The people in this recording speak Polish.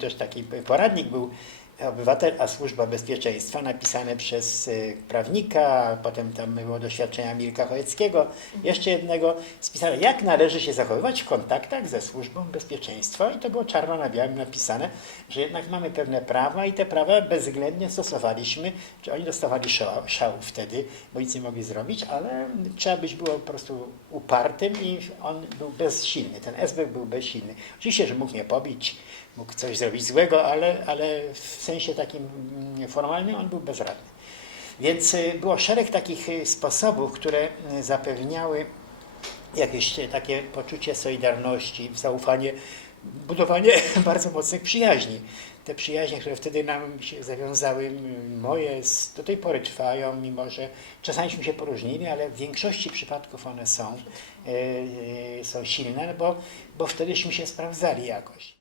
też taki poradnik był Obywatel, a Służba Bezpieczeństwa, napisane przez y, prawnika, potem tam było doświadczenia Milka Chojeckiego, jeszcze jednego, spisane, jak należy się zachowywać w kontaktach ze Służbą Bezpieczeństwa i to było czarno na białym napisane, że jednak mamy pewne prawa i te prawa bezwzględnie stosowaliśmy, czy oni dostawali szału, szału wtedy, bo nic nie mogli zrobić, ale trzeba być było po prostu upartym i on był bezsilny, ten SB był bezsilny. Oczywiście, że mógł mnie pobić, mógł coś zrobić złego, ale, ale w sensie takim mm, formalnym on był bezradny. Więc y, było szereg takich y, sposobów, które y, zapewniały jakieś takie poczucie solidarności, zaufanie, budowanie bardzo mocnych przyjaźni. Te przyjaźnie, które wtedy nam się zawiązały, moje do tej pory trwają, mimo że czasamiśmy się poróżnili, ale w większości przypadków one są, są silne, bo, bo wtedyśmy się sprawdzali jakoś.